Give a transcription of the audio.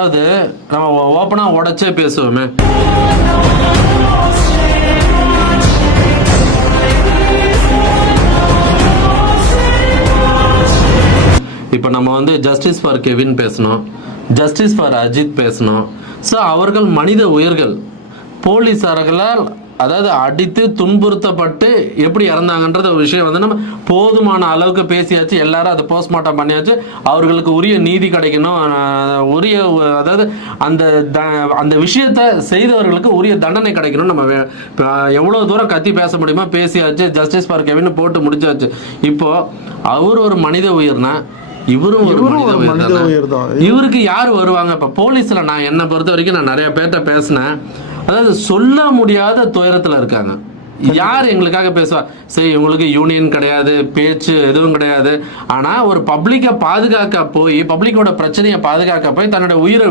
அதாவது நம்ம ஓப்பனா உடைச்சே பேசுவோமே. இப்போ நம்ம வந்து ஜஸ்டிஸ் ஃபார் கெவின் பேசணும், ஜஸ்டிஸ் ஃபார் அஜித் பேசணும். ஸோ அவர்கள் மனித உயிர்கள், போலீஸார்களால் அதாவது அடித்து துன்புறுத்தப்பட்டு எப்படி இறந்தாங்கன்ற விஷயம் வந்து நம்ம போதுமான அளவுக்கு பேசியாச்சு. எல்லாரும் அதை போஸ்ட்மார்ட்டம் பண்ணியாச்சு. அவர்களுக்கு உரிய நீதி கிடைக்கணும், உரிய அதாவது அந்த விஷயத்தை செய்தவர்களுக்கு உரிய தண்டனை கிடைக்கணும். நம்ம எவ்வளோ தூரம் கத்தி பேச முடியுமோ பேசியாச்சு. ஜஸ்டிஸ் ஃபார் கெவின் போட்டு முடிச்சாச்சு. இப்போ அவர் ஒரு மனித உயிர்னா இவரும் ஒரு மனித உயிர் தான். இவருக்கு யார் வருவாங்க? இப்போ போலீஸில் நான் என்னை பொறுத்த வரைக்கும் நான் நிறைய பேர்கிட்ட பேசினேன். அதாவது சொல்ல முடியாத துயரத்தில் இருக்காங்க. யார் எங்களுக்காக பேசுவா? சரி, இவங்களுக்கு யூனியன் கிடையாது, பேச்சு எதுவும் கிடையாது. ஆனால் ஒரு பப்ளிக்கை பாதுகாக்க போய், பப்ளிக்கோட பிரச்சனையை பாதுகாக்க போய் தன்னோட உயிரை